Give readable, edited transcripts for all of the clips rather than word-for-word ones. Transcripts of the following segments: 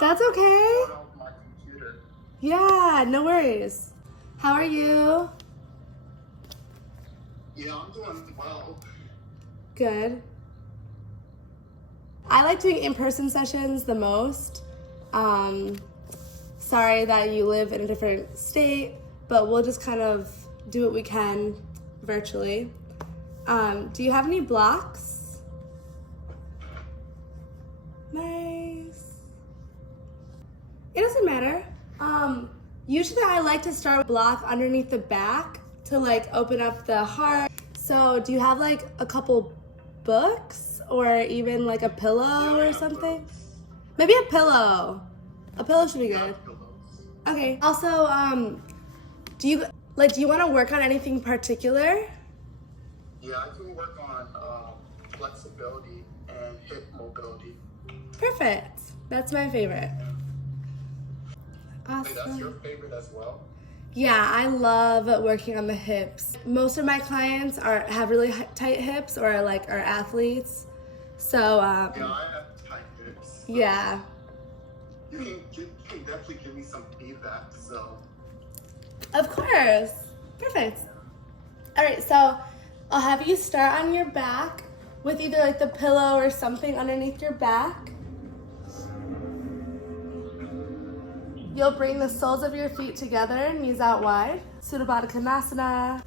That's okay. Going off my computer. Yeah, no worries. How are you? Yeah, I'm doing well. Good. I like doing in-person sessions the most. Sorry that you live in a different state, but we'll just kind of do what we can virtually. Do you have any blocks? Nice. It doesn't matter. Usually I like to start with a block underneath the back to like open up the heart. So do you have like a couple books or even like a pillow or something? Maybe a pillow. A pillow should be good. Okay. Also, do you want to work on anything particular? Yeah, I can work on flexibility and hip mobility. Perfect. That's my favorite. Wait, that's Awesome. your favorite as well? Yeah, I love working on the hips. Most of my clients have really tight hips or are athletes. So Yeah, I have tight hips. So yeah. You can definitely give me some feedback. So Of course. Perfect. All right, so I'll have you start on your back with either like the pillow or something underneath your back. You'll bring the soles of your feet together, knees out wide. Supine Konasana.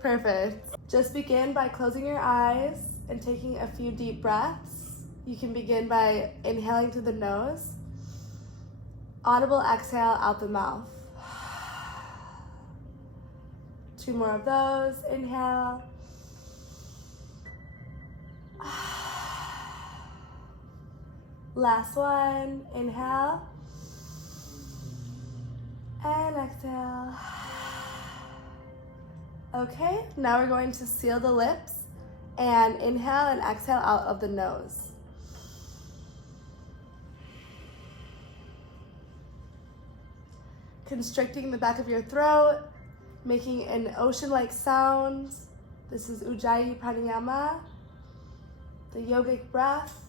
Perfect. Just begin by closing your eyes and taking a few deep breaths. You can begin by inhaling through the nose. Audible exhale out the mouth. 2 more of those. Inhale. Last one. Inhale. And exhale. Okay, now we're going to seal the lips and inhale and exhale out of the nose. Constricting the back of your throat, making an ocean-like sound. This is Ujjayi Pranayama, the yogic breath.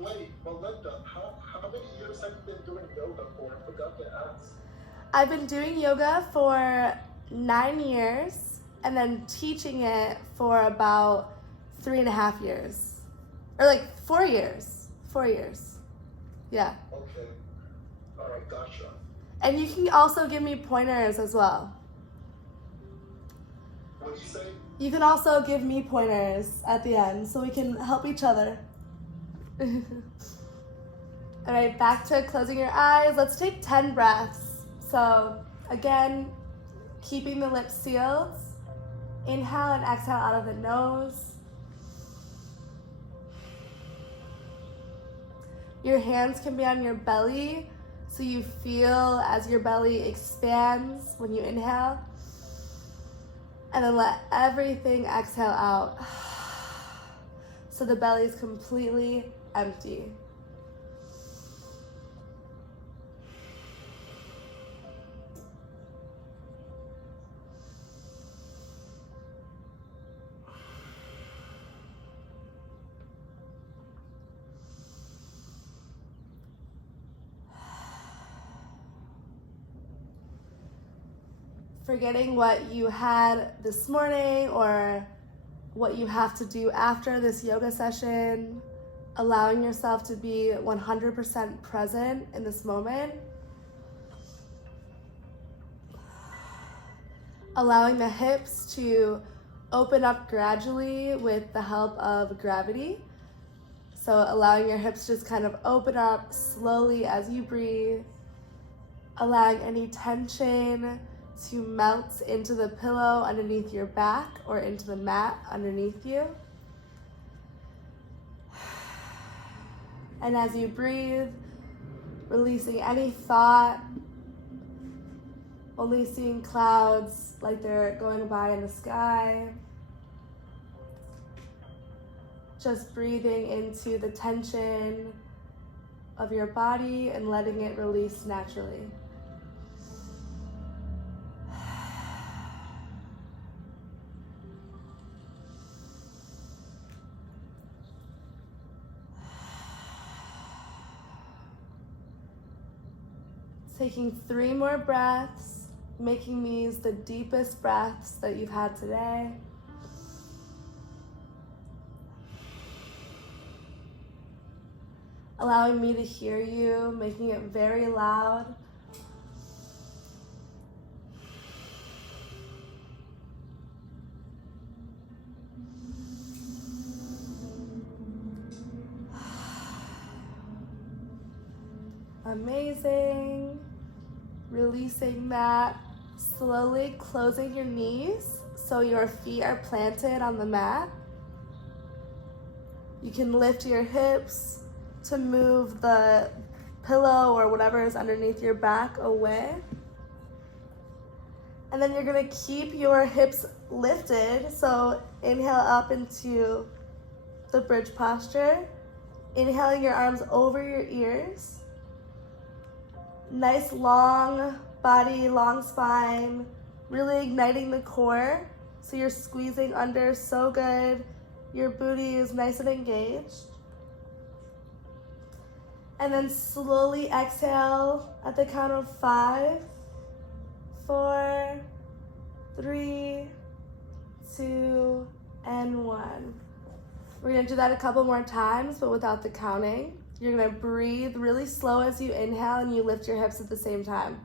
wait, Melinda, how many years have you been doing yoga for? I forgot to ask. I've been doing yoga for 9 years and then teaching it for about 3.5 years. Or like 4 years. 4 years. Yeah. Okay. All right, gotcha. And you can also give me pointers as well. What did you say? You can also give me pointers at the end so we can help each other. All right, back to closing your eyes. Let's take 10 breaths. So again, keeping the lips sealed. Inhale and exhale out of the nose. Your hands can be on your belly so you feel as your belly expands when you inhale. And then let everything exhale out. So the belly is completely empty. Forgetting what you had this morning or what you have to do after this yoga session, allowing yourself to be 100% present in this moment. Allowing the hips to open up gradually with the help of gravity. So allowing your hips just kind of open up slowly as you breathe. Allowing any tension to melt into the pillow underneath your back or into the mat underneath you. And as you breathe, releasing any thought, only seeing clouds like they're going by in the sky. Just breathing into the tension of your body and letting it release naturally. Taking 3 more breaths, making these the deepest breaths that you've had today. Allowing me to hear you, making it very loud. Amazing. Releasing that, slowly closing your knees so your feet are planted on the mat. You can lift your hips to move the pillow or whatever is underneath your back away. And then you're gonna keep your hips lifted. So inhale up into the bridge posture. Inhaling your arms over your ears. Nice long body, long spine, really igniting the core. So you're squeezing under, so good. Your booty is nice and engaged. And then slowly exhale at the count of 5, 4, 3, 2, and 1. We're gonna do that a couple more times, but without the counting. You're gonna breathe really slow as you inhale and you lift your hips at the same time.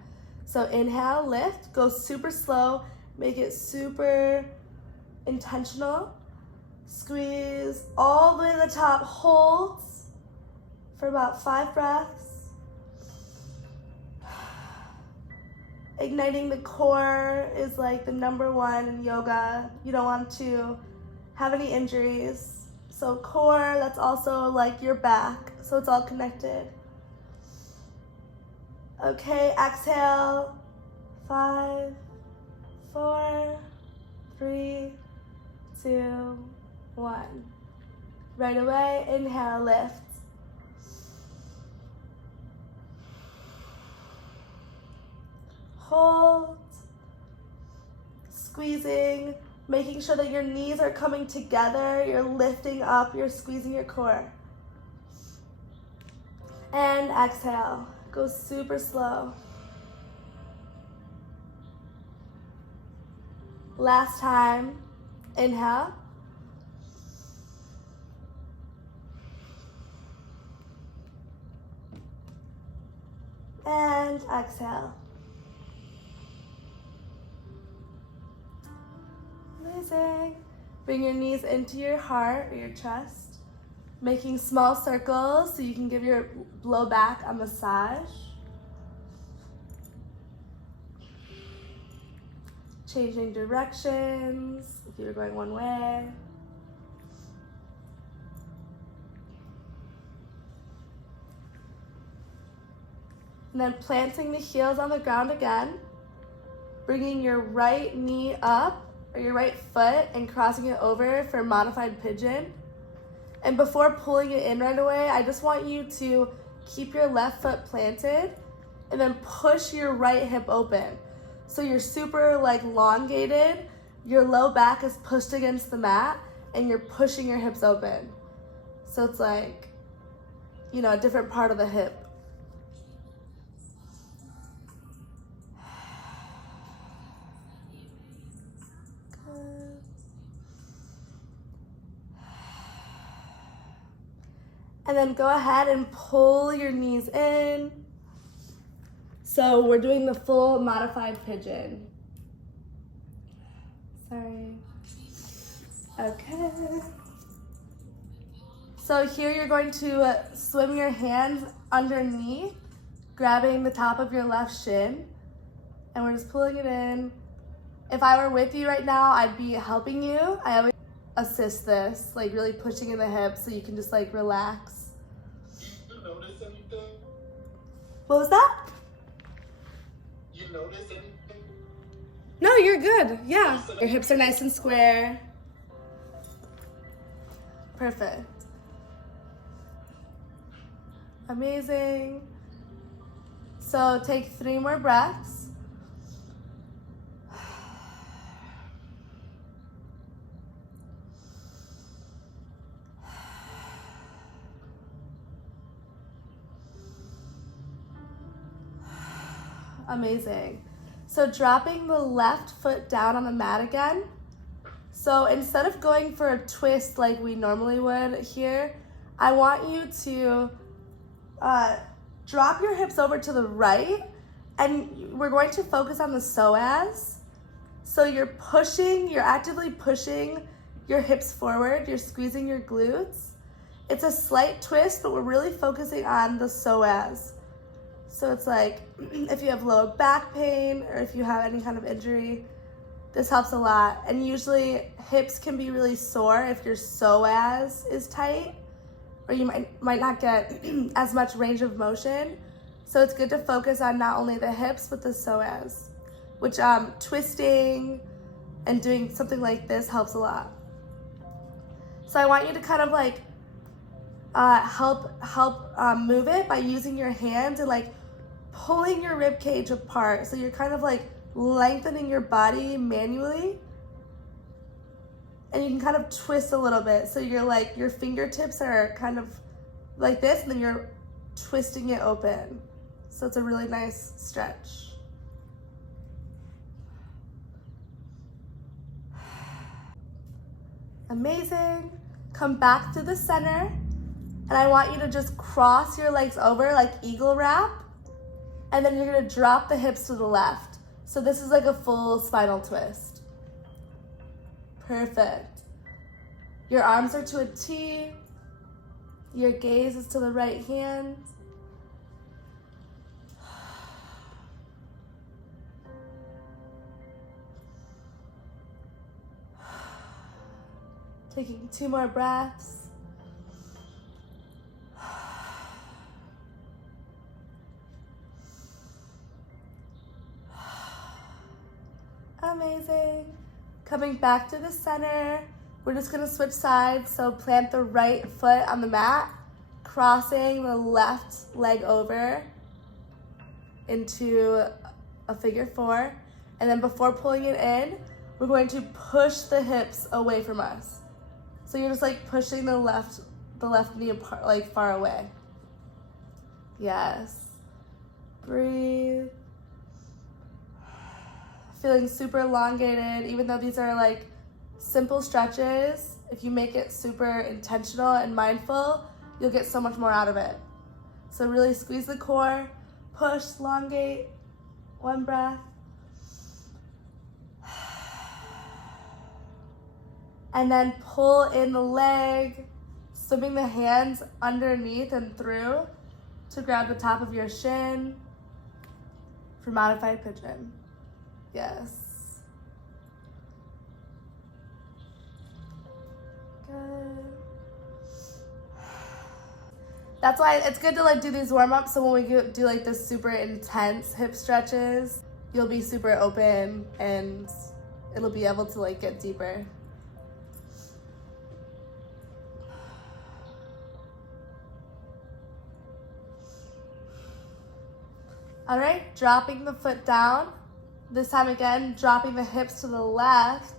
So inhale, lift, go super slow, make it super intentional. Squeeze all the way to the top, hold for about 5 breaths. Igniting the core is like the #1 in yoga. You don't want to have any injuries. So core, that's also like your back, so it's all connected. Okay, exhale, 5, 4, 3, 2, 1. Right away, inhale, lift. Hold, squeezing, making sure that your knees are coming together, you're lifting up, you're squeezing your core. And exhale, go super slow. Last time, inhale. And exhale. Amazing. Bring your knees into your heart or your chest, making small circles so you can give your low back a massage. Changing directions if you're going one way. And then planting the heels on the ground again, bringing your right knee up or your right foot and crossing it over for modified pigeon. And before pulling it in right away, I just want you to keep your left foot planted and then push your right hip open. So you're super like elongated, your low back is pushed against the mat and you're pushing your hips open. So it's like, you know, a different part of the hip. And then go ahead and pull your knees in. So we're doing the full modified pigeon. Sorry. Okay. So here you're going to swim your hands underneath, grabbing the top of your left shin. And we're just pulling it in. If I were with you right now, I'd be helping you. I always assist this, like really pushing in the hips so you can just like relax. You notice anything? What was that? You notice anything? No, you're good. Yeah. Your hips are nice and square. Perfect. Amazing. So take 3 more breaths. Amazing. So dropping the left foot down on the mat again. So instead of going for a twist like we normally would here, I want you to drop your hips over to the right, and we're going to focus on the psoas. So you're actively pushing your hips forward, you're squeezing your glutes. It's a slight twist, but we're really focusing on the psoas. So it's like if you have lower back pain or if you have any kind of injury, this helps a lot. And usually hips can be really sore if your psoas is tight, or you might not get as much range of motion. So it's good to focus on not only the hips, but the psoas, which twisting and doing something like this helps a lot. So I want you to kind of like help move it by using your hands and like pulling your rib cage apart. So you're kind of like lengthening your body manually, and you can kind of twist a little bit. So you're like, your fingertips are kind of like this, and then you're twisting it open. So it's a really nice stretch. Amazing. Come back to the center, and I want you to just cross your legs over like eagle wrap, and then you're gonna drop the hips to the left. So this is like a full spinal twist. Perfect. Your arms are to a T. Your gaze is to the right hand. Taking 2 more breaths. Amazing. Coming back to the center. We're just gonna switch sides. So plant the right foot on the mat, crossing the left leg over into a figure 4. And then before pulling it in, we're going to push the hips away from us. So you're just like pushing the left knee apart, like far away. Yes. Breathe. Feeling super elongated, even though these are like simple stretches. If you make it super intentional and mindful, you'll get so much more out of it. So really squeeze the core, push, elongate. 1 breath. And then pull in the leg, swimming the hands underneath and through to grab the top of your shin for modified pigeon. Yes. Good. That's why it's good to like do these warm-ups, so when we do like this super intense hip stretches, you'll be super open and it'll be able to like get deeper. All right, dropping the foot down. This time again, dropping the hips to the left,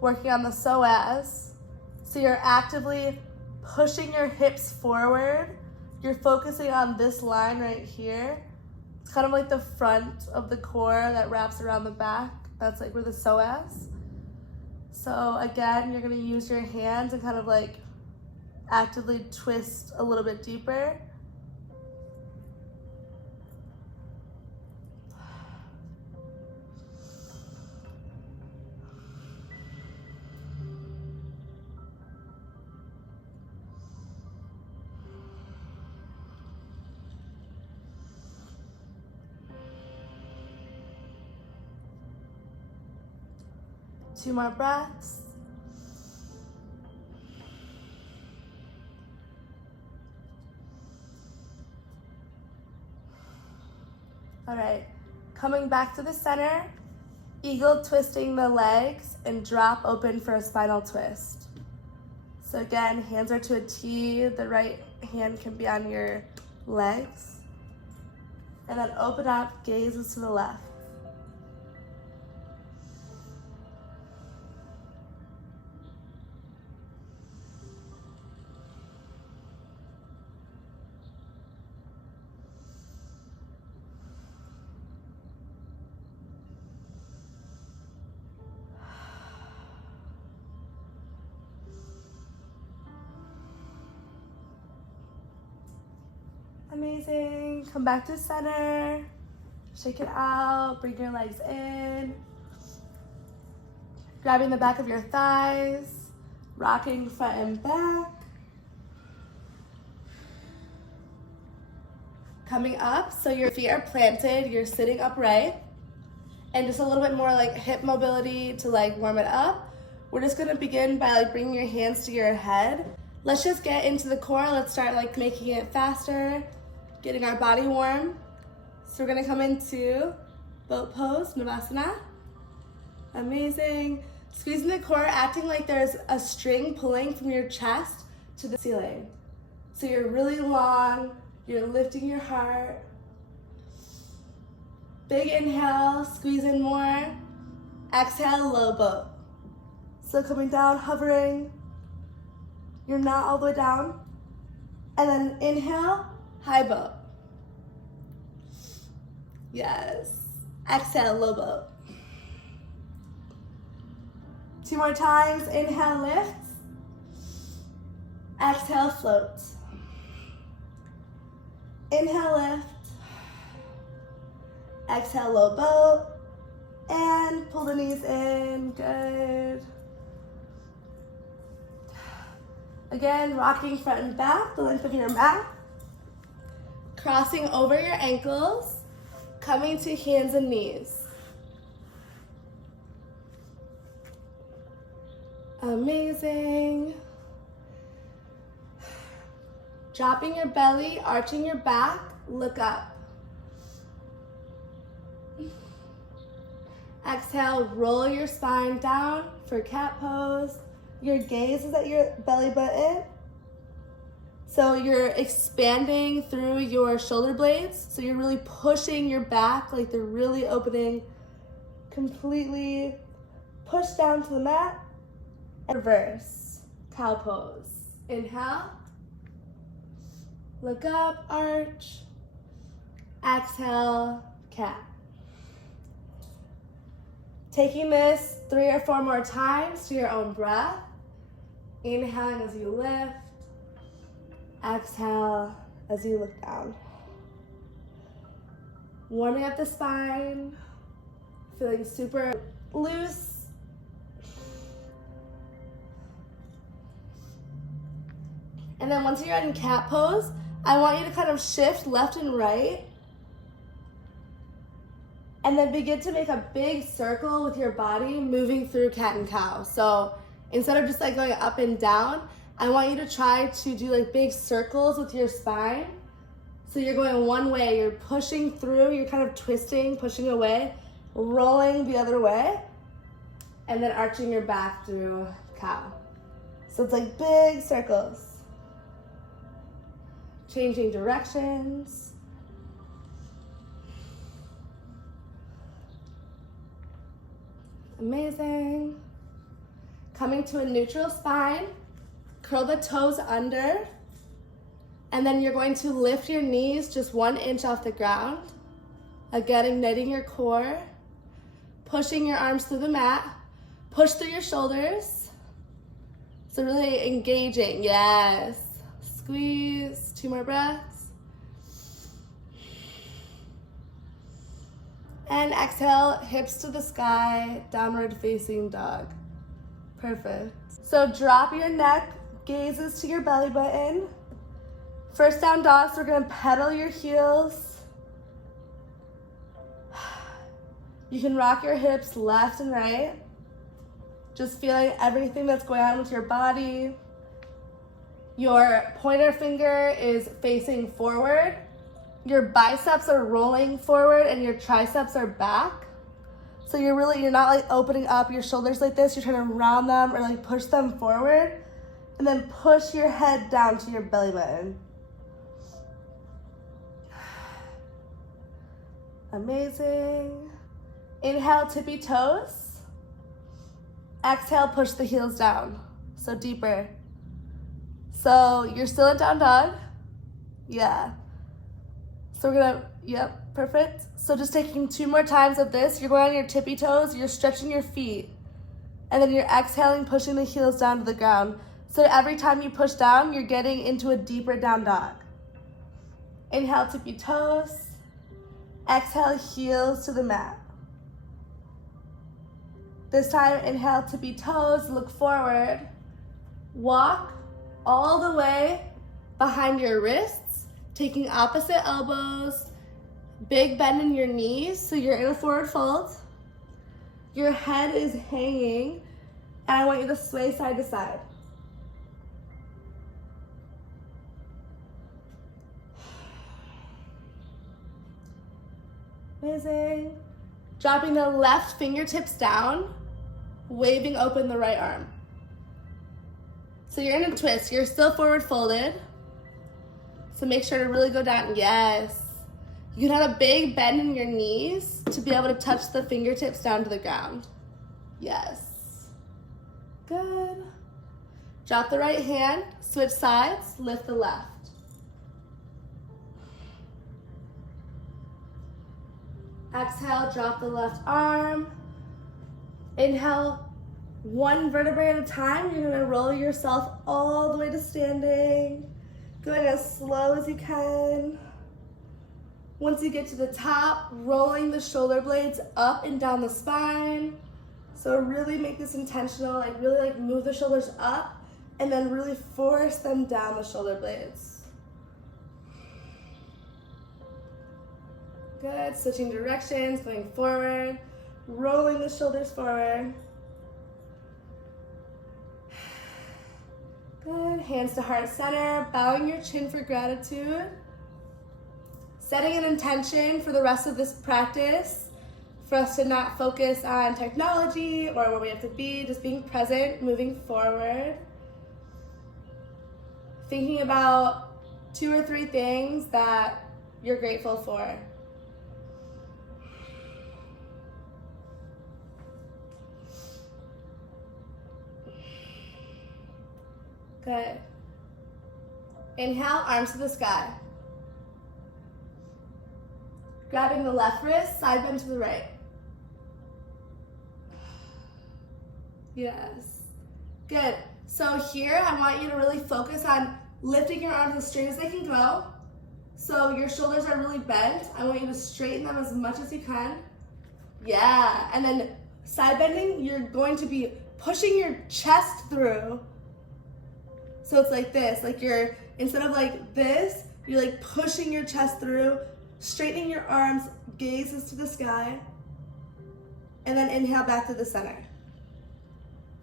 working on the psoas. So you're actively pushing your hips forward. You're focusing on this line right here. It's kind of like the front of the core that wraps around the back. That's like where the psoas. So again, you're gonna use your hands and kind of like actively twist a little bit deeper. Two more breaths. All right, coming back to the center, eagle twisting the legs and drop open for a spinal twist. So again, hands are to a T, the right hand can be on your legs. And then open up, gaze is to the left. Amazing. Come back to center. Shake it out. Bring your legs in. Grabbing the back of your thighs. Rocking front and back. Coming up, so your feet are planted, you're sitting upright. And just a little bit more like hip mobility to like warm it up. We're just gonna begin by like bringing your hands to your head. Let's just get into the core. Let's start like making it faster, getting our body warm. So we're gonna come into boat pose, savasana. Amazing. Squeezing the core, acting like there's a string pulling from your chest to the ceiling. So you're really long, you're lifting your heart. Big inhale, squeeze in more. Exhale, low boat. So coming down, hovering. You're not all the way down. And then inhale, high boat. Yes. Exhale, low boat. 2 more times. Inhale, lift. Exhale, float. Inhale, lift. Exhale, low boat. And pull the knees in. Good. Again, rocking front and back, the length of your mat. Crossing over your ankles. Coming to hands and knees. Amazing. Dropping your belly, arching your back, look up. Exhale, roll your spine down for cat pose. Your gaze is at your belly button. So you're expanding through your shoulder blades. So you're really pushing your back like they're really opening. Completely push down to the mat. And reverse, cow pose. Inhale. Look up, arch. Exhale, cat. Taking this 3 or 4 more times to your own breath. Inhaling as you lift. Exhale as you look down. Warming up the spine. Feeling super loose. And then once you're in cat pose, I want you to kind of shift left and right. And then begin to make a big circle with your body moving through cat and cow. So instead of just like going up and down, I want you to try to do like big circles with your spine. So you're going one way, you're pushing through, you're kind of twisting, pushing away, rolling the other way, and then arching your back through cow. So it's like big circles. Changing directions. Amazing. Coming to a neutral spine. Curl the toes under. And then you're going to lift your knees just 1 inch off the ground. Again, igniting your core. Pushing your arms through the mat. Push through your shoulders. So really engaging, yes. Squeeze, 2 more breaths. And exhale, hips to the sky, downward facing dog. Perfect. So drop your neck, gazes to your belly button. First down dog, so we're gonna pedal your heels. You can rock your hips left and right. Just feeling everything that's going on with your body. Your pointer finger is facing forward. Your biceps are rolling forward and your triceps are back. So you're not like opening up your shoulders like this. You're trying to round them or like push them forward. And then push your head down to your belly button. Amazing. Inhale, tippy toes. Exhale, push the heels down. So deeper. So you're still in down dog. Yeah. So we're gonna, yep, perfect. So just taking 2 more times of this. You're going on your tippy toes, you're stretching your feet. And then you're exhaling, pushing the heels down to the ground. So every time you push down, you're getting into a deeper down dog. Inhale, tippy toes. Exhale, heels to the mat. This time, inhale, tippy toes, look forward. Walk all the way behind your wrists, taking opposite elbows, big bend in your knees, so you're in a forward fold. Your head is hanging, and I want you to sway side to side. Amazing. Dropping the left fingertips down, waving open the right arm. So you're in a twist. You're still forward folded. So make sure to really go down. Yes. You can have a big bend in your knees to be able to touch the fingertips down to the ground. Yes. Good. Drop the right hand, switch sides, lift the left. Exhale, drop the left arm. Inhale, one vertebrae at a time. You're gonna roll yourself all the way to standing. Going as slow as you can. Once you get to the top, rolling the shoulder blades up and down the spine. So really make this intentional, really move the shoulders up and then really force them down the shoulder blades. Good, switching directions, going forward, rolling the shoulders forward. Good, hands to heart center, bowing your chin for gratitude. Setting an intention for the rest of this practice, for us to not focus on technology or where we have to be, just being present, moving forward. Thinking about 2 or 3 things that you're grateful for. Good. Inhale, arms to the sky. Grabbing the left wrist, side bend to the right. Yes. Good. So here, I want you to really focus on lifting your arms as straight as they can go. So your shoulders are really bent. I want you to straighten them as much as you can. Yeah. And then side bending, you're going to be pushing your chest through. So it's like this, you're, instead of like this, you're like pushing your chest through, straightening your arms, gazes to the sky, and then inhale back to the center.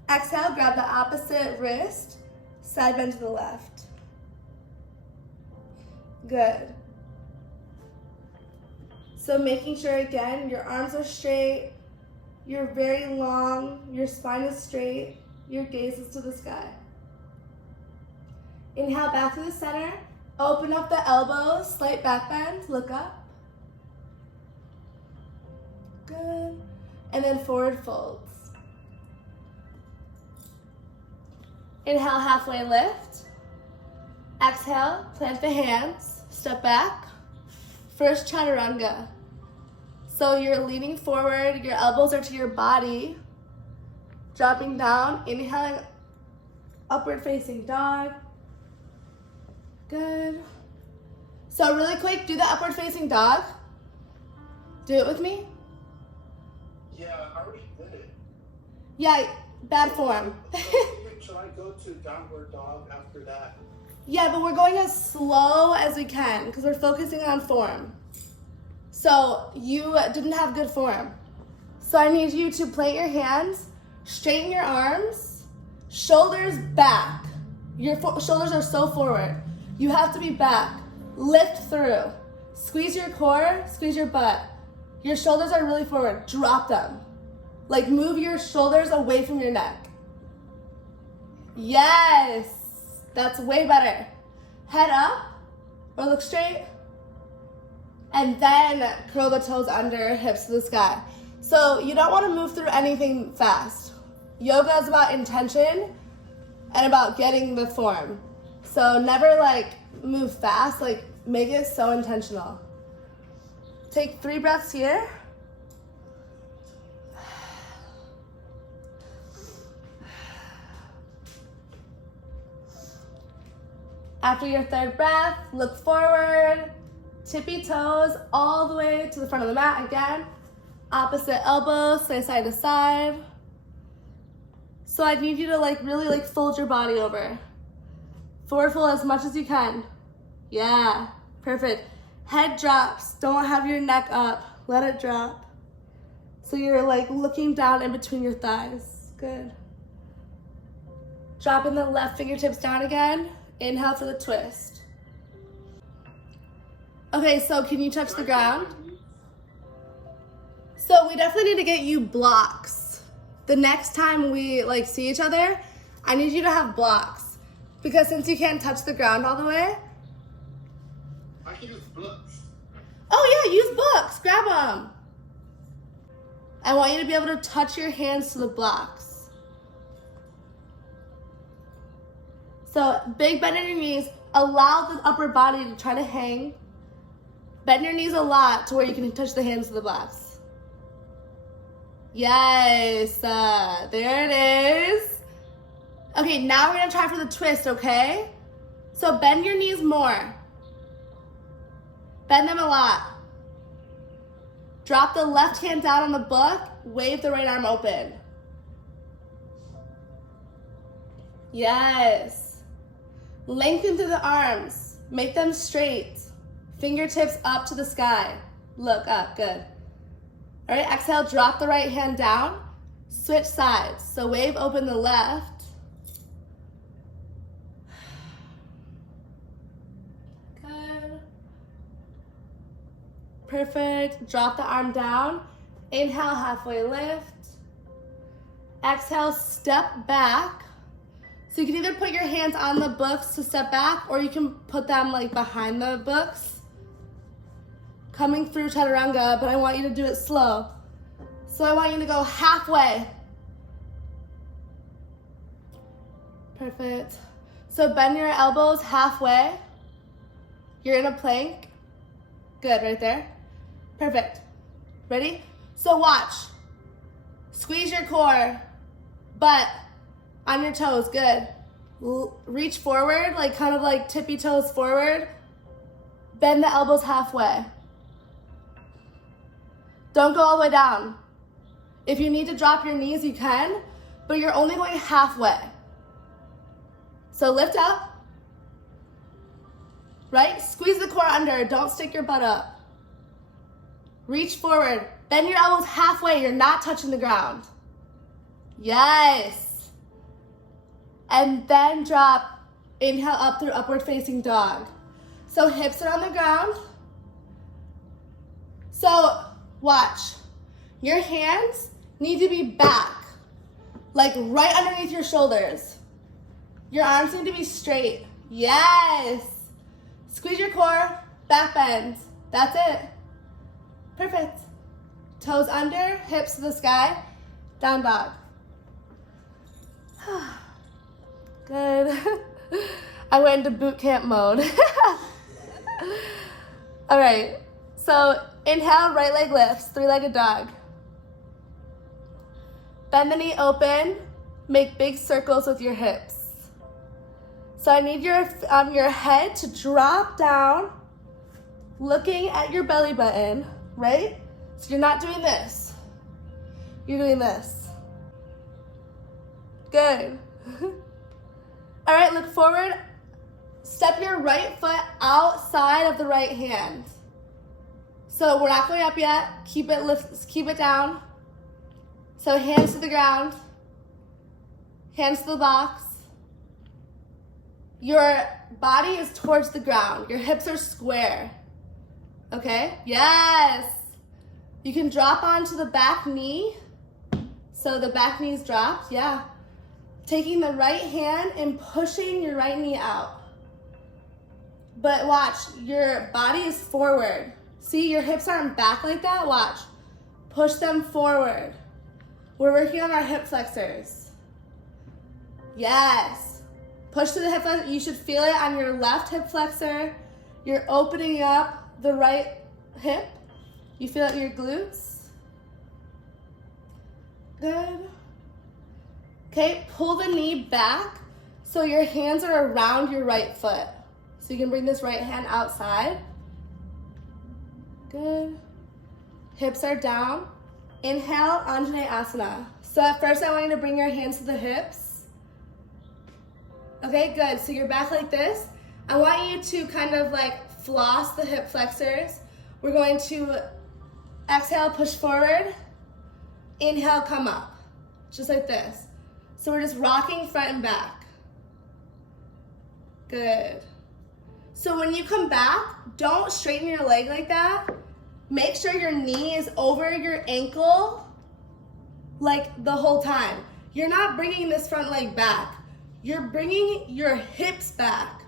Exhale, grab the opposite wrist, side bend to the left. Good. So making sure, again, your arms are straight, you're very long, your spine is straight, your gaze is to the sky. Inhale back to the center. Open up the elbows, slight back bend, look up. Good. And then forward folds. Inhale, halfway lift. Exhale, plant the hands, step back. First chaturanga. So you're leaning forward, your elbows are to your body. Dropping down, inhaling, upward facing dog. Good. So really quick, do the upward facing dog. Do it with me. Yeah, I already did it. Yeah, bad form. Should I go to downward dog after that? Yeah, but we're going as slow as we can because we're focusing on form. So you didn't have good form. So I need you to plant your hands, straighten your arms, shoulders back. Your shoulders are so forward. You have to be back. Lift through. Squeeze your core, squeeze your butt. Your shoulders are really forward. Drop them. Move your shoulders away from your neck. Yes. That's way better. Head up or look straight. And then curl the toes under, hips to the sky. So you don't want to move through anything fast. Yoga is about intention and about getting the form. So never move fast, make it so intentional. Take 3 breaths here. After your 3rd breath, look forward, Tippy toes all the way to the front of the mat again. Opposite elbow, side to side. So I need you to like really like fold your body over. Forward fold as much as you can. Yeah, perfect. Head drops, don't have your neck up. Let it drop. So you're like looking down in between your thighs. Good. Dropping the left fingertips down again. Inhale for the twist. Okay, so can you touch the ground? So we definitely need to get you blocks. The next time we like see each other, I need you to have blocks. Because since you can't touch the ground all the way. I can use books. Oh yeah, use books, grab them. I want you to be able to touch your hands to the blocks. So big bend in your knees, allow the upper body to try to hang. Bend your knees a lot to where you can touch the hands to the blocks. Yes, there it is. Okay, now we're gonna try for the twist, okay? So bend your knees more. Bend them a lot. Drop the left hand down on the book, wave the right arm open. Yes. Lengthen through the arms, make them straight. Fingertips up to the sky. Look up, good. All right, exhale, drop the right hand down. Switch sides. So wave open the left. Good. Perfect. Drop the arm down. Inhale, halfway lift. Exhale, step back. So you can either put your hands on the books to step back, or you can put them like behind the books. Coming through chaturanga, but I want you to do it slow. So I want you to go halfway. Perfect. So bend your elbows halfway. You're in a plank. Good, right there. Perfect. Ready? So watch. Squeeze your core, butt on your toes, good. Reach forward, like kind of like tippy toes forward. Bend the elbows halfway. Don't go all the way down. If you need to drop your knees, you can, but you're only going halfway. So lift up, right? Squeeze the core under, don't stick your butt up. Reach forward, bend your elbows halfway, you're not touching the ground. Yes. And then drop, inhale up through upward facing dog. So hips are on the ground. So watch, your hands need to be back, like right underneath your shoulders. Your arms need to be straight. Yes. Squeeze your core, back bend. That's it. Perfect. Toes under, hips to the sky, down dog. Good. I went into boot camp mode. All right, so inhale, right leg lifts, three-legged dog. Bend the knee open, make big circles with your hips. So I need your head to drop down, looking at your belly button, right? So you're not doing this. You're doing this. Good. All right, look forward. Step your right foot outside of the right hand. So we're not going up yet. Keep it down. So hands to the ground. Hands to the box. Your body is towards the ground. Your hips are square. Okay? Yes. You can drop onto the back knee. So the back knee's dropped, yeah. Taking the right hand and pushing your right knee out. But watch, your body is forward. See, your hips aren't back like that, watch. Push them forward. We're working on our hip flexors. Yes. Push to the hip flexor. You should feel it on your left hip flexor. You're opening up the right hip. You feel it in your glutes. Good. Okay, pull the knee back so your hands are around your right foot. So you can bring this right hand outside. Good. Hips are down. Inhale, Anjaneyasana. So at first I want you to bring your hands to the hips. Okay, good. So you're back like this. I want you to kind of like floss the hip flexors. We're going to exhale, push forward. Inhale, come up. Just like this. So we're just rocking front and back. Good. So when you come back, don't straighten your leg like that. Make sure your knee is over your ankle like the whole time. You're not bringing this front leg back. You're bringing your hips back.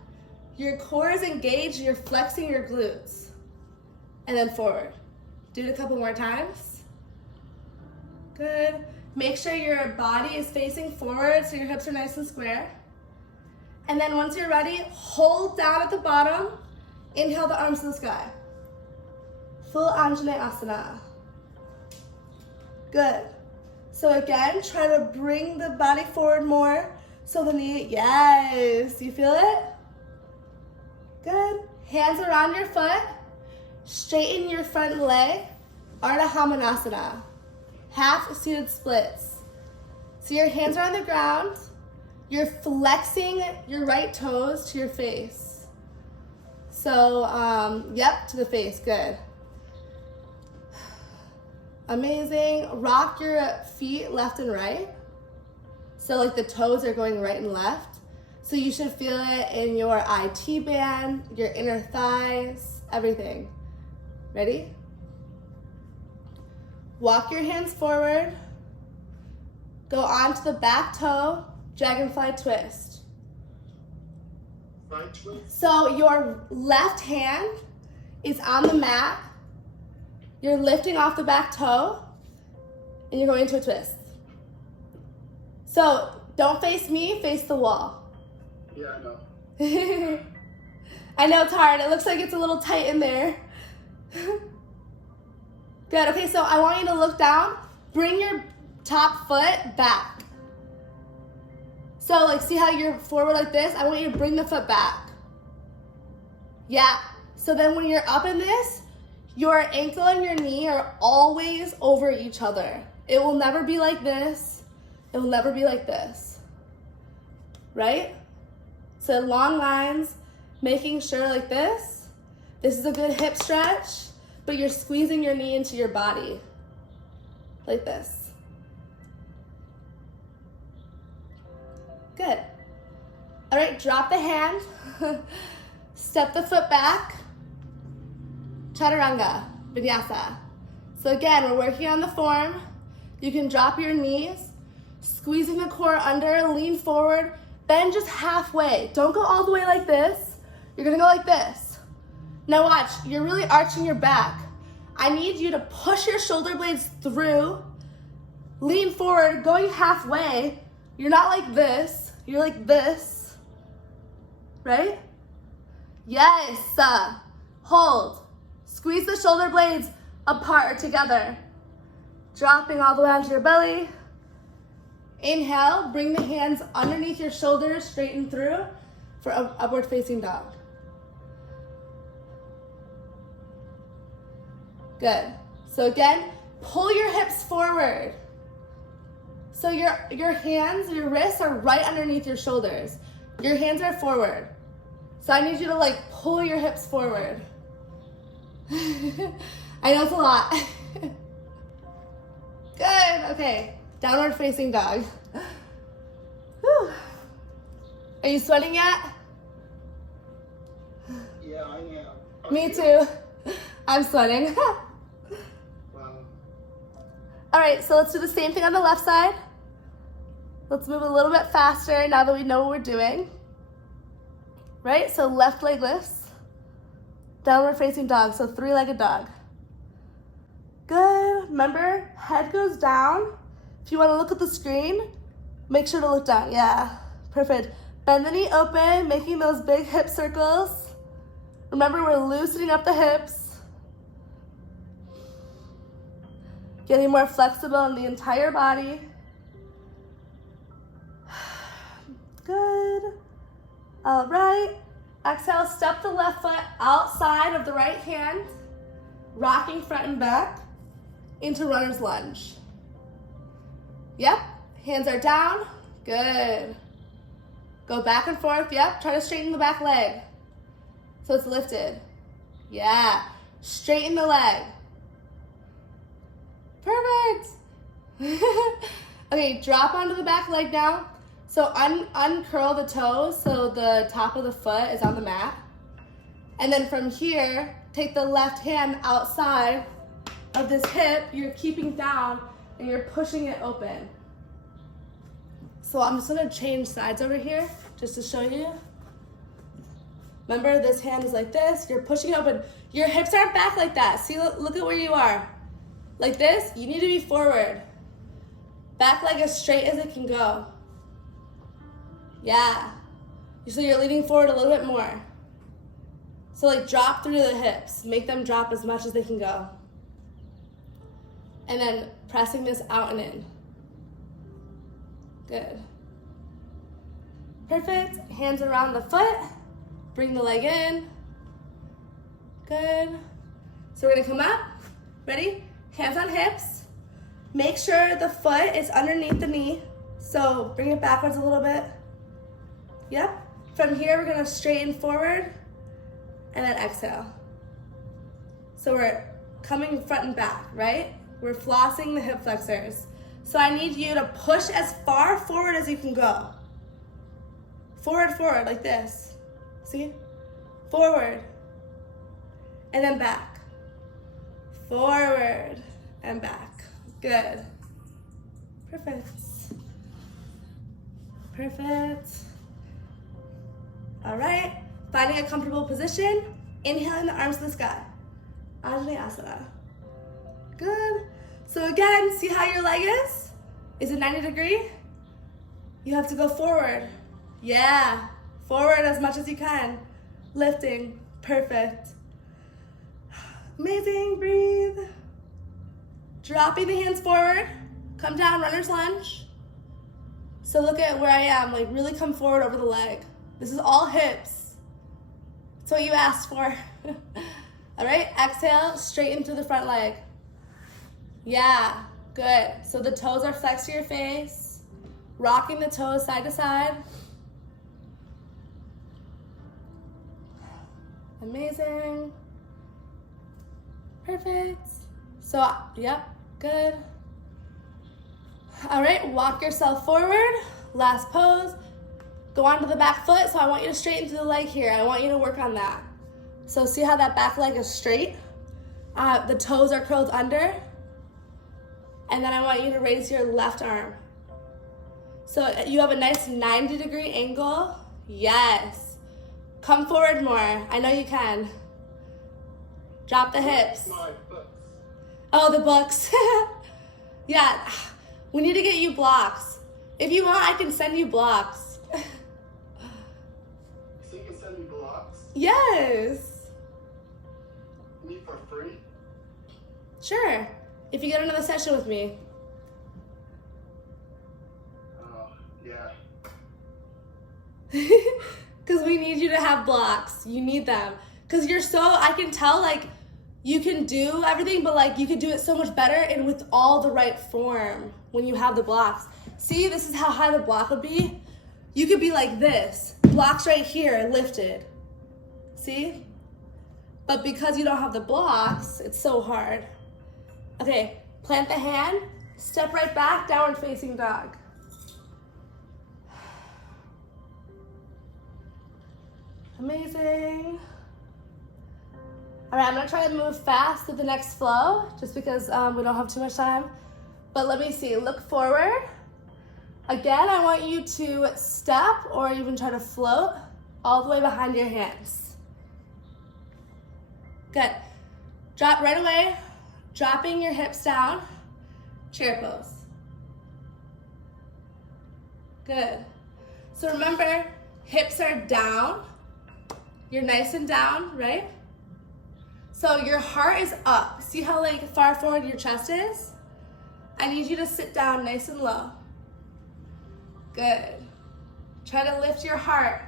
Your core is engaged, you're flexing your glutes. And then forward. Do it a couple more times. Good. Make sure your body is facing forward so your hips are nice and square. And then once you're ready, hold down at the bottom. Inhale the arms to the sky. Full Anjaneyasana. Good. So again, try to bring the body forward more. So the knee, yes. You feel it? Good. Hands around your foot. Straighten your front leg. Ardha Hamanasana. Half seated splits. So your hands are on the ground. You're flexing your right toes to your face. So, yep, to the face, good. Amazing. Rock your feet left and right. So like the toes are going right and left. So you should feel it in your IT band, your inner thighs, everything. Ready? Walk your hands forward. Go onto the back toe, dragonfly twist. Right twist. So your left hand is on the mat. You're lifting off the back toe, and you're going into a twist. So don't face me, face the wall. Yeah, I know. I know it's hard. It looks like it's a little tight in there. Good, okay, so I want you to look down. Bring your top foot back. So like, see how you're forward like this? I want you to bring the foot back. Yeah, so then when you're up in this, your ankle and your knee are always over each other. It will never be like this. It will never be like this. Right? So long lines, making sure like this. This is a good hip stretch, but you're squeezing your knee into your body. Like this. Good. All right, drop the hand. Step the foot back. Chaturanga, Vinyasa. So again, we're working on the form. You can drop your knees, squeezing the core under, lean forward, bend just halfway. Don't go all the way like this. You're gonna go like this. Now watch, you're really arching your back. I need you to push your shoulder blades through, lean forward, going halfway. You're not like this, you're like this, right? Yes, hold. Squeeze the shoulder blades apart or together. Dropping all the way onto your belly. Inhale, bring the hands underneath your shoulders, straighten through for upward facing dog. Good. So again, pull your hips forward. So your hands, your wrists are right underneath your shoulders. Your hands are forward. So I need you to like pull your hips forward. I know it's a lot. Good, okay. Downward facing dog. Whew. Are you sweating yet? Yeah, I am. Me too. I'm sweating. Wow. All right, so let's do the same thing on the left side. Let's move a little bit faster now that we know what we're doing. Right, so left leg lifts. Downward facing dog, so three-legged dog. Good, remember, head goes down. If you wanna look at the screen, make sure to look down, yeah, perfect. Bend the knee open, making those big hip circles. Remember, we're loosening up the hips. Getting more flexible in the entire body. Good. All right. Exhale, step the left foot outside of the right hand. rocking front and back into runner's lunge. Yep, hands are down, good. Go back and forth, yep, try to straighten the back leg. So it's lifted. Yeah, straighten the leg. Perfect. Okay, drop onto the back leg now. So uncurl the toes so the top of the foot is on the mat. And then from here, take the left hand outside of this hip, you're keeping down and you're pushing it open. So I'm just gonna change sides over here just to show you. Remember, this hand is like this, you're pushing it open. Your hips aren't back like that. See, look at where you are. Like this, you need to be forward. Back leg as straight as it can go. Yeah. So you're leaning forward a little bit more. So like drop through the hips. Make them drop as much as they can go. And then pressing this out and in. Good. Perfect. Hands around the foot. Bring the leg in. Good. So we're gonna come up. Ready? Hands on hips. Make sure the foot is underneath the knee. So bring it backwards a little bit. Yep. From here, we're gonna straighten forward and then exhale. So we're coming front and back, right? We're flossing the hip flexors. So I need you to push as far forward as you can go. Forward, forward, like this. See? Forward. And then back. Forward and back. Good. Perfect. Perfect. All right. Finding a comfortable position. Inhaling the arms to the sky. Anjaneyasana. Good. So again, see how your leg is? Is it 90 degree? You have to go forward. Yeah. Forward as much as you can. Lifting. Perfect. Amazing. Breathe. Dropping the hands forward. Come down, runner's lunge. So look at where I am. Like really come forward over the leg. This is all hips. That's what you asked for. All right, exhale, straighten through the front leg. Yeah, good. So the toes are flexed to your face. Rocking the toes side to side. Amazing. Perfect. So, yep, good. All right, walk yourself forward. Last pose. Go onto the back foot. So I want you to straighten through the leg here. I want you to work on that. So see how that back leg is straight? The toes are curled under. And then I want you to raise your left arm. So you have a nice 90-degree angle. Yes. Come forward more. I know you can. Drop the hips. Oh, the books. Yeah. We need to get you blocks. If you want, I can send you blocks. So you can send me blocks? Yes. Me for free? Sure. If you get another session with me. Oh, yeah. Because we need you to have blocks. You need them. Because you're so, I can tell, like, you can do everything, but, like, you could do it so much better and with all the right form when you have the blocks. See, this is how high the block would be. You could be like this. Blocks right here, lifted. See? But because you don't have the blocks, it's so hard. Okay, plant the hand, step right back, downward facing dog. Amazing. All right, I'm gonna try to move fast to the next flow, just because we don't have too much time. But let me see, look forward. Again, I want you to step or even try to float all the way behind your hands. Good. Drop right away, dropping your hips down, chair pose. Good. So remember, hips are down. You're nice and down, right? So your heart is up. See how like far forward your chest is? I need you to sit down nice and low. Good. Try to lift your heart,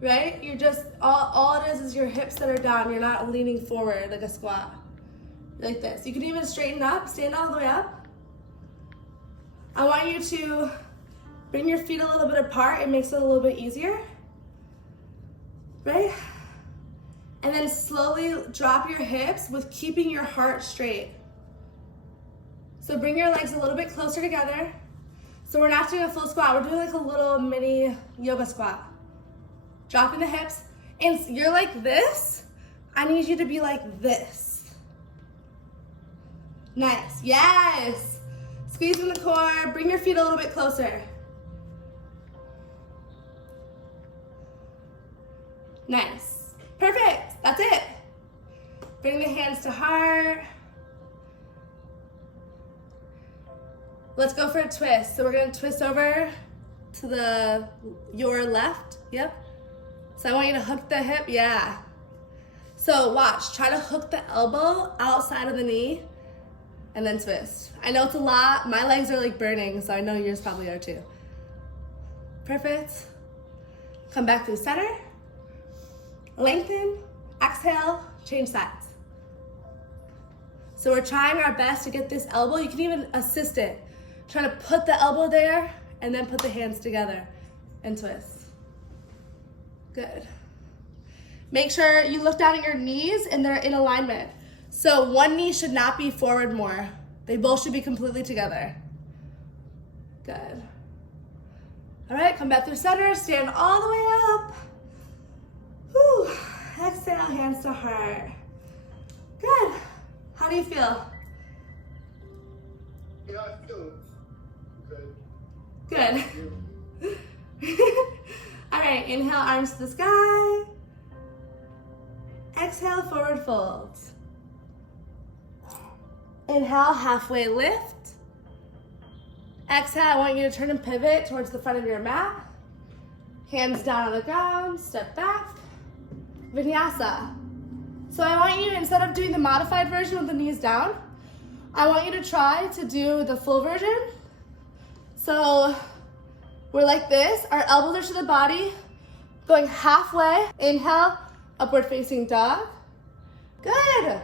right? You're just, all it is your hips that are down. You're not leaning forward like a squat. like this. You can even straighten up, stand all the way up. I want you to bring your feet a little bit apart. It makes it a little bit easier, right? And then slowly drop your hips with keeping your heart straight. So bring your legs a little bit closer together. So we're not doing a full squat, we're doing like a little mini yoga squat. Dropping the hips, and you're like this, I need you to be like this. Nice, yes. Squeeze in the core, bring your feet a little bit closer. Nice, perfect, that's it. Bring the hands to heart. Let's go for a twist. So we're gonna twist over to your left, yep. So I want you to hook the hip, yeah. So watch, try to hook the elbow outside of the knee and then twist. I know it's a lot, my legs are like burning, so I know yours probably are too. Perfect. Come back to center. Lengthen, exhale, change sides. So we're trying our best to get this elbow, you can even assist it. Try to put the elbow there and then put the hands together and twist. Good. Make sure you look down at your knees and they're in alignment. So one knee should not be forward more. They both should be completely together. Good. All right, come back through center, stand all the way up. Whew. Exhale, hands to heart. Good. How do you feel? Yeah, I feel good. Good. All right, inhale, arms to the sky. Exhale, forward fold. Inhale, halfway lift. Exhale, I want you to turn and pivot towards the front of your mat. Hands down on the ground, step back. Vinyasa. So I want you, instead of doing the modified version with the knees down, I want you to try to do the full version. So we're like this, our elbows are to the body, going halfway. Inhale, upward facing dog. Good.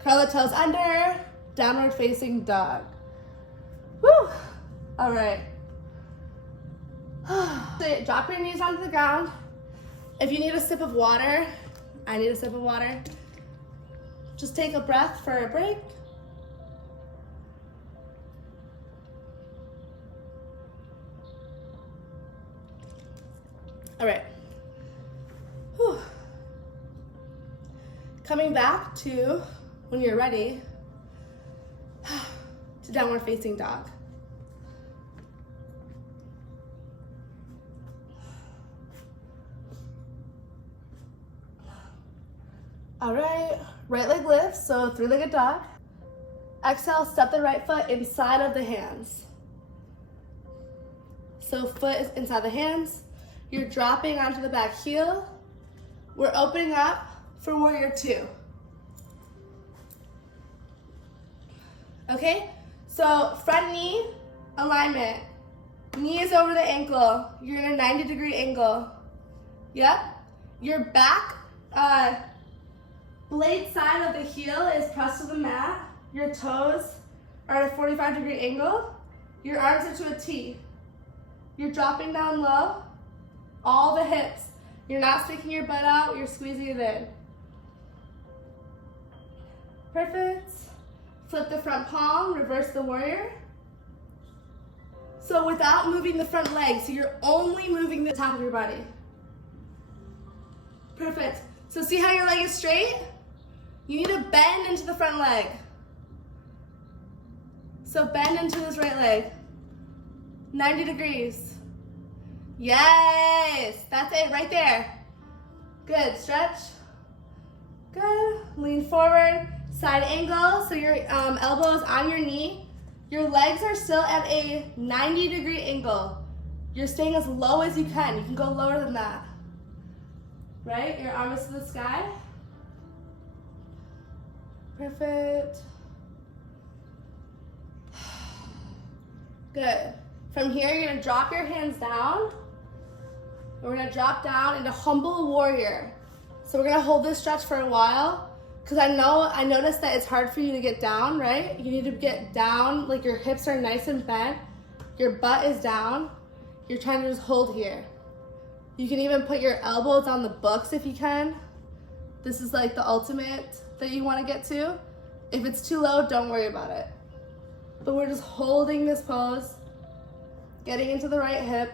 Curl the toes under, downward facing dog. Woo. All right. Drop your knees onto the ground. If you need a sip of water, I need a sip of water. Just take a breath for a break. All right. Whew. Coming back to, when you're ready, to downward facing dog. All right, right leg lifts, so three-legged dog. Exhale, step the right foot inside of the hands. So foot is inside the hands. You're dropping onto the back heel. We're opening up for warrior two. Okay, so front knee alignment. Knee is over the ankle. You're in a 90-degree angle. Yep. Your back blade side of the heel is pressed to the mat. Your toes are at a 45-degree angle. Your arms are to a T. You're dropping down low. All the hips. You're not sticking your butt out, you're squeezing it in. Perfect. Flip the front palm, reverse the warrior. So without moving the front leg, so you're only moving the top of your body. Perfect. So see how your leg is straight? You need to bend into the front leg. So bend into this right leg. 90 degrees. Yes, that's it right there. Good, stretch. Good, lean forward, side angle, so your elbow is on your knee. Your legs are still at a 90-degree angle. You're staying as low as you can. You can go lower than that. Right, your arm is to the sky. Perfect. Good. From here, you're gonna drop your hands down. We're gonna drop down into humble warrior. So we're gonna hold this stretch for a while. Because I noticed that it's hard for you to get down, right? You need to get down, like your hips are nice and bent. Your butt is down. You're trying to just hold here. You can even put your elbows on the books if you can. This is like the ultimate that you want to get to. If it's too low, don't worry about it. But we're just holding this pose, getting into the right hip.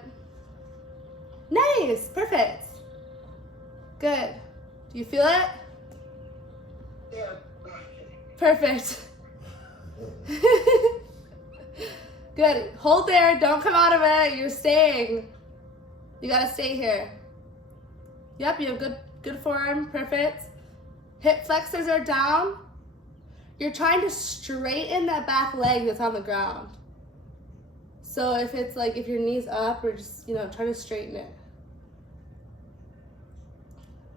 Nice, perfect. Good. Do you feel it? Yeah. Perfect. Good. Hold there. Don't come out of it. You're staying. You gotta stay here. Yep, you have good form. Perfect. Hip flexors are down. You're trying to straighten that back leg that's on the ground. So if it's like, if your knee's up, or just, try to straighten it.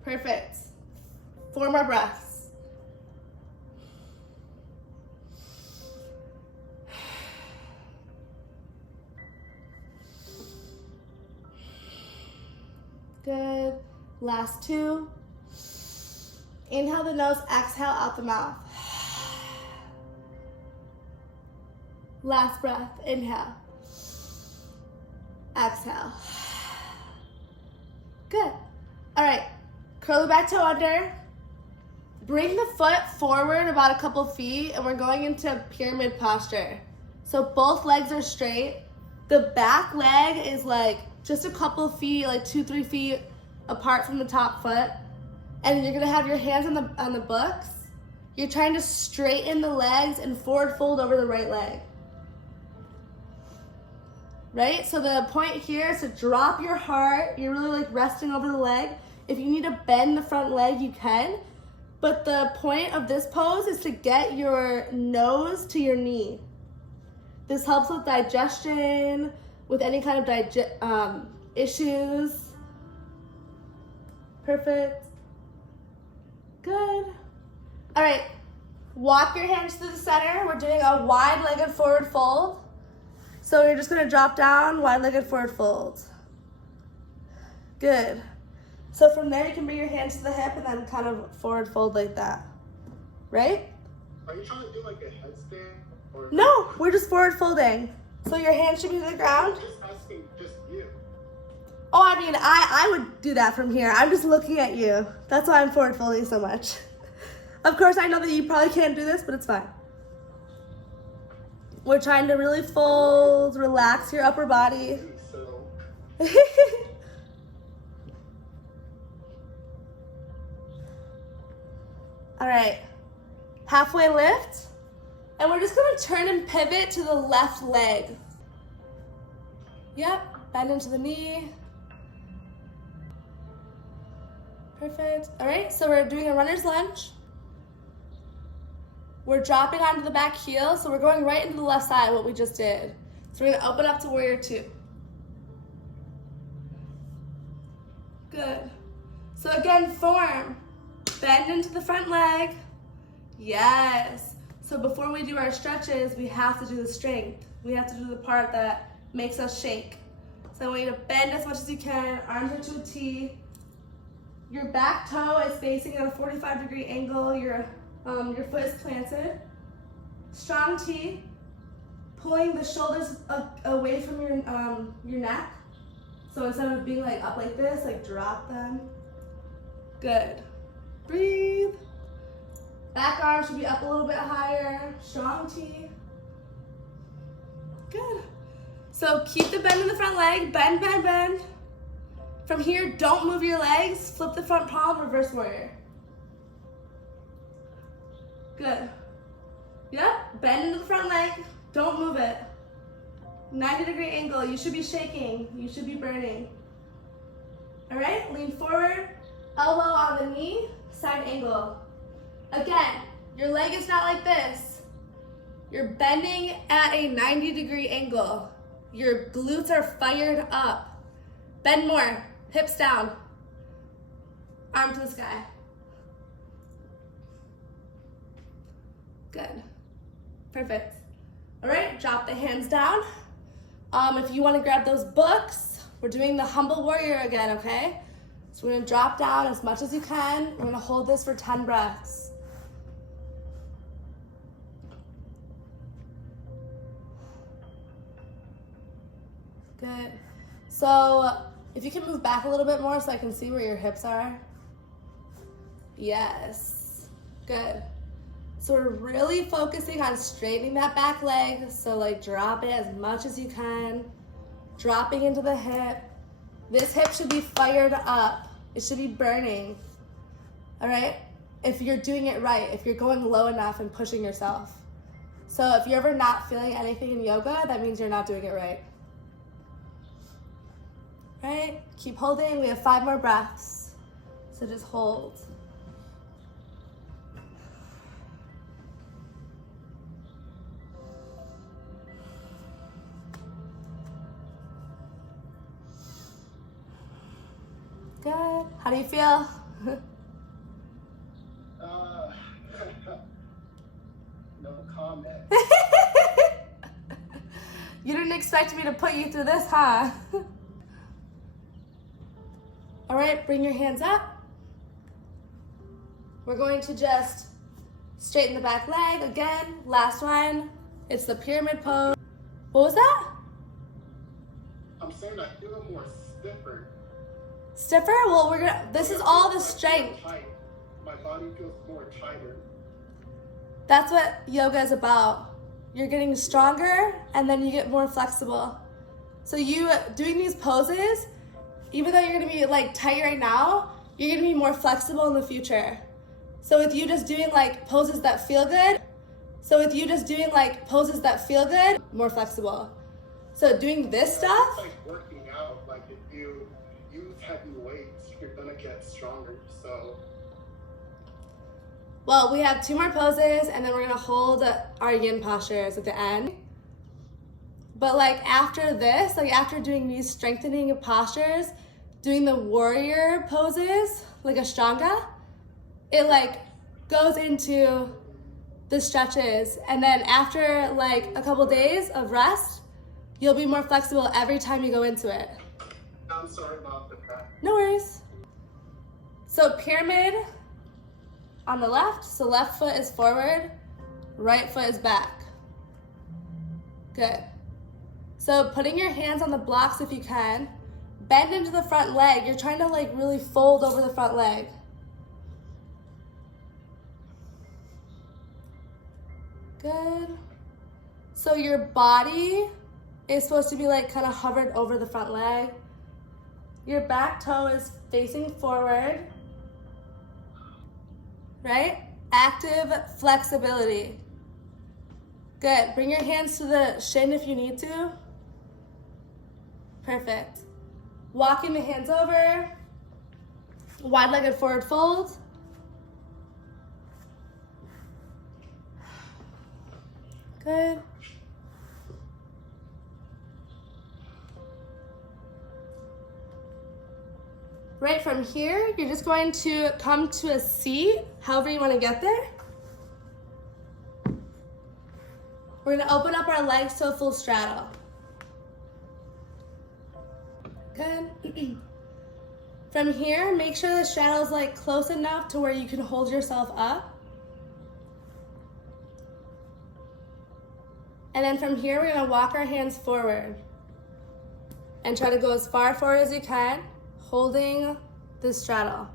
Perfect. 4 more breaths. Good. Last 2. Inhale the nose, exhale out the mouth. Last breath, inhale. Exhale. Good. All right, curl the back toe under. Bring the foot forward about a couple feet, and we're going into pyramid posture. So both legs are straight. The back leg is like just a couple feet, like 2-3 feet apart from the top foot. And you're gonna have your hands on the books. You're trying to straighten the legs and forward fold over the right leg. Right? So the point here is to drop your heart. You're really like resting over the leg. If you need to bend the front leg, you can. But the point of this pose is to get your nose to your knee. This helps with digestion, with any kind of issues. Perfect. Good. All right, walk your hands to the center. We're doing a wide-legged forward fold. So you're just gonna drop down, wide-legged forward fold. Good. So from there, you can bring your hands to the hip and then kind of forward fold like that, right? Are you trying to do like a headstand? Or No, we're just forward folding. So your hands should be to the ground. I'm just asking just you. Oh, I mean, I would do that from here. I'm just looking at you. That's why I'm forward folding so much. Of course, I know that you probably can't do this, but it's fine. We're trying to really fold, relax your upper body. So, All right, halfway lift. And we're just gonna turn and pivot to the left leg. Yep, bend into the knee. Perfect. All right, so we're doing a runner's lunge. We're dropping onto the back heel, so we're going right into the left side, what we just did. So we're gonna open up to warrior 2. Good. So again, form. Bend into the front leg. Yes. So before we do our stretches, we have to do the strength. We have to do the part that makes us shake. So I want you to bend as much as you can, arms are to a T. Your back toe is facing at a 45-degree angle. Your foot is planted. Strong T. Pulling the shoulders away from your neck. So instead of being like up like this, like drop them. Good. Breathe. Back arm should be up a little bit higher. Strong T. Good. So keep the bend in the front leg. Bend, bend, bend. From here, don't move your legs. Flip the front palm, reverse warrior. Good. Yep, bend into the front leg. Don't move it. 90-degree angle. You should be shaking. You should be burning. All right, lean forward. Elbow on the knee, side angle. Again, your leg is not like this. You're bending at a 90-degree angle. Your glutes are fired up. Bend more, hips down. Arm to the sky. Good, perfect. All right, drop the hands down. If you wanna grab those books, we're doing the humble warrior again, okay? So we're gonna drop down as much as you can. We're gonna hold this for 10 breaths. Good. So if you can move back a little bit more so I can see where your hips are. Yes. Good. So we're really focusing on straightening that back leg. So like drop it as much as you can. Dropping into the hip. This hip should be fired up. It should be burning. All right? If you're doing it right, if you're going low enough and pushing yourself. So if you're ever not feeling anything in yoga, that means you're not doing it right. Right? Keep holding. We have 5 more breaths. So just hold. Good. How do you feel? No comment. You didn't expect me to put you through this, huh? All right, bring your hands up. We're going to just straighten the back leg. Again, last one. It's the pyramid pose. What was that? I'm saying I feel more stiffer. Stiffer? Well, this is all the strength. My body feels more tighter. That's what yoga is about. You're getting stronger and then you get more flexible. So you doing these poses, even though you're gonna be like tight right now, you're gonna be more flexible in the future. So with you just doing like poses that feel good, more flexible. So doing this stuff. It's like working out, like if you use heavy weights, you're gonna get stronger, so. Well, we have 2 more poses and then we're gonna hold our yin postures at the end. But like after this, like after doing these strengthening postures, doing the warrior poses, like Ashtanga, it like goes into the stretches. And then after like a couple days of rest, you'll be more flexible every time you go into it. I'm sorry about that. No worries. So pyramid on the left, so left foot is forward, right foot is back. Good. So putting your hands on the blocks if you can, bend into the front leg. You're trying to like really fold over the front leg. Good. So your body is supposed to be like kind of hovered over the front leg. Your back toe is facing forward. Right? Active flexibility. Good. Bring your hands to the shin if you need to. Perfect. Walking the hands over. Wide-legged forward fold. Good. Right from here, you're just going to come to a seat, however you want to get there. We're going to open up our legs to a full straddle. Good. From here, make sure the straddle is like close enough to where you can hold yourself up. And then from here, we're going to walk our hands forward and try to go as far forward as you can, holding the straddle.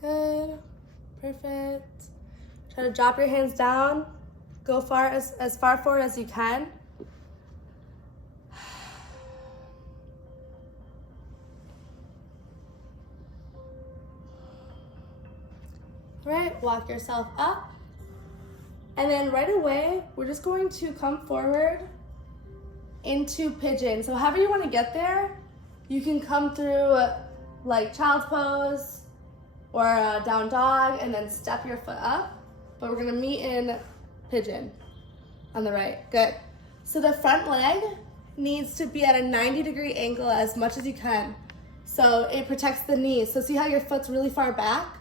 Good. Perfect. Try to drop your hands down. Go as far forward as you can. All right, walk yourself up. And then right away, we're just going to come forward into pigeon. So however you want to get there, you can come through like child's pose or down dog and then step your foot up. But we're gonna meet in pigeon on the right. Good. So the front leg needs to be at a 90-degree angle as much as you can. So it protects the knees. So see how your foot's really far back?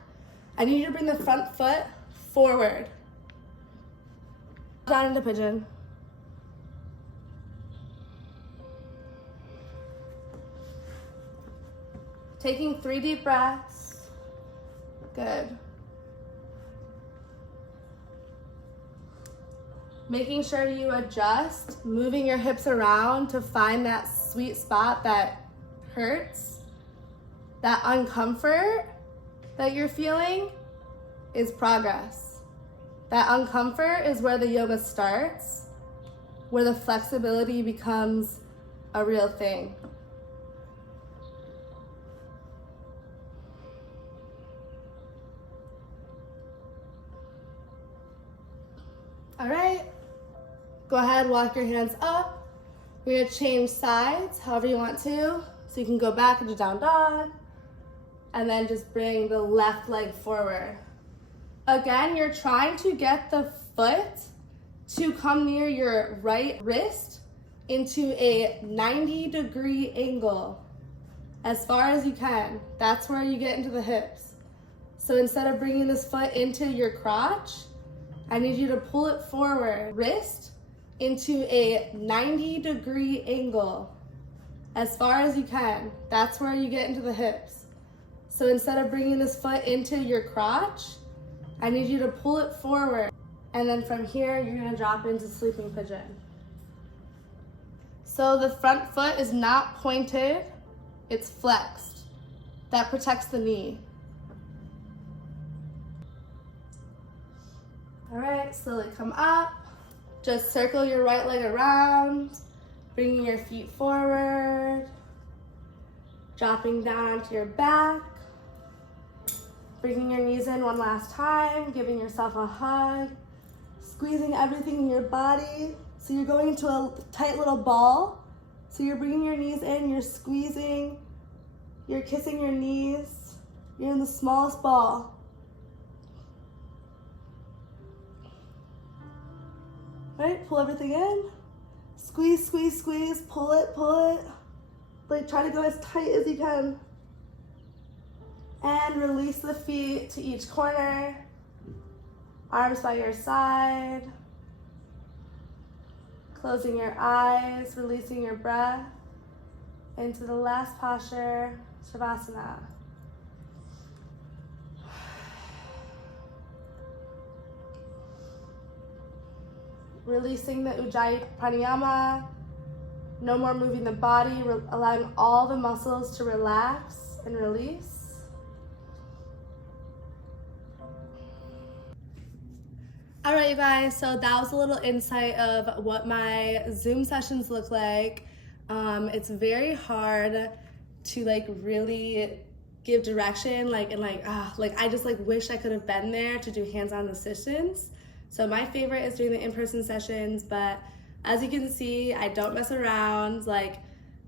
I need you to bring the front foot forward. Down into pigeon. Taking 3 deep breaths. Good. Making sure you adjust, moving your hips around to find that sweet spot that hurts. That uncomfort that you're feeling is progress. That uncomfort is where the yoga starts, where the flexibility becomes a real thing. All right, go ahead, walk your hands up. We're gonna change sides however you want to. So you can go back into down dog, and then just bring the left leg forward. Again, you're trying to get the foot to come near your right wrist into a 90-degree angle as far as you can. That's where you get into the hips. So instead of bringing this foot into your crotch, I need you to pull it forward, wrist into a 90-degree angle as far as you can. That's where you get into the hips. So instead of bringing this foot into your crotch, I need you to pull it forward. And then from here, you're gonna drop into sleeping pigeon. So the front foot is not pointed, it's flexed. That protects the knee. All right, slowly come up. Just circle your right leg around, bringing your feet forward, dropping down onto your back, bringing your knees in one last time, giving yourself a hug, squeezing everything in your body. So you're going into a tight little ball. So you're bringing your knees in, you're squeezing, you're kissing your knees, you're in the smallest ball. Right, pull everything in. Squeeze, squeeze, squeeze, pull it, pull it. Like try to go as tight as you can. And release the feet to each corner. Arms by your side. Closing your eyes, releasing your breath into the last posture, savasana. Releasing the Ujjayi pranayama. No more moving the body, allowing all the muscles to relax and release. All right, you guys, so that was a little insight of what my Zoom sessions look like. It's very hard to like really give direction, I just wish I could have been there to do hands-on assistance. So my favorite is doing the in-person sessions, but as you can see, I don't mess around. Like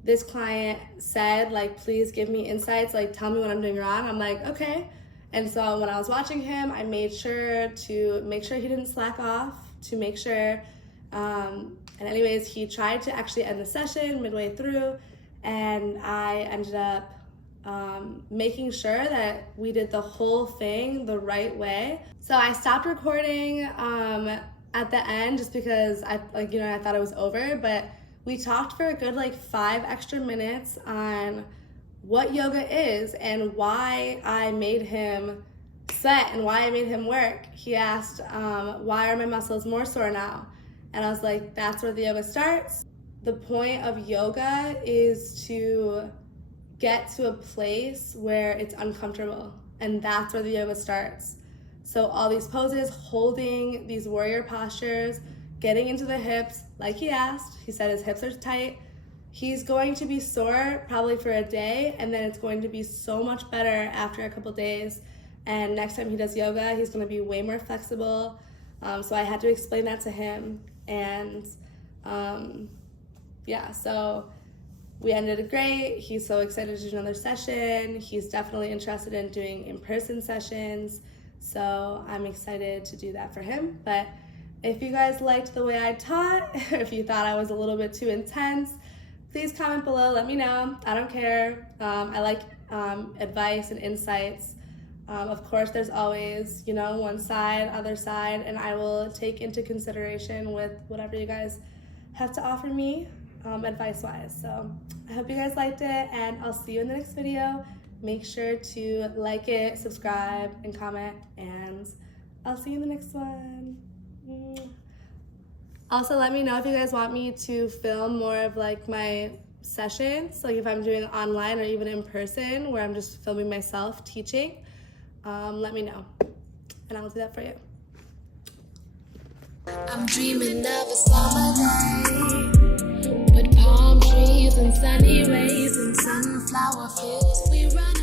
this client said, please give me insights, tell me what I'm doing wrong. I'm like, okay. And so when I was watching him, I made sure to make sure he didn't slack off, to make sure, and anyways, he tried to actually end the session midway through, and I ended up making sure that we did the whole thing the right way. So I stopped recording at the end just because I thought it was over, but we talked for a good 5 extra minutes on what yoga is and why I made him sweat and why I made him work. He asked, why are my muscles more sore now? And I was like, that's where the yoga starts. The point of yoga is to get to a place where it's uncomfortable, and that's where the yoga starts. So all these poses, holding these warrior postures, getting into the hips, like he asked, he said his hips are tight. He's going to be sore probably for a day, and then it's going to be so much better after a couple days. And next time he does yoga, he's gonna be way more flexible. So I had to explain that to him. And yeah, so we ended it great. He's so excited to do another session. He's definitely interested in doing in-person sessions. So I'm excited to do that for him. But if you guys liked the way I taught, if you thought I was a little bit too intense, please comment below, let me know. I don't care. I like advice and insights. Of course, there's always, one side, other side, and I will take into consideration with whatever you guys have to offer me advice-wise. So I hope you guys liked it, and I'll see you in the next video. Make sure to like it, subscribe, and comment, and I'll see you in the next one. Also, let me know if you guys want me to film more of like my sessions, like if I'm doing it online or even in person where I'm just filming myself teaching. Let me know and I'll do that for you. I'm dreaming of a summer day with palm trees and sunny rays and sunflower fields. We run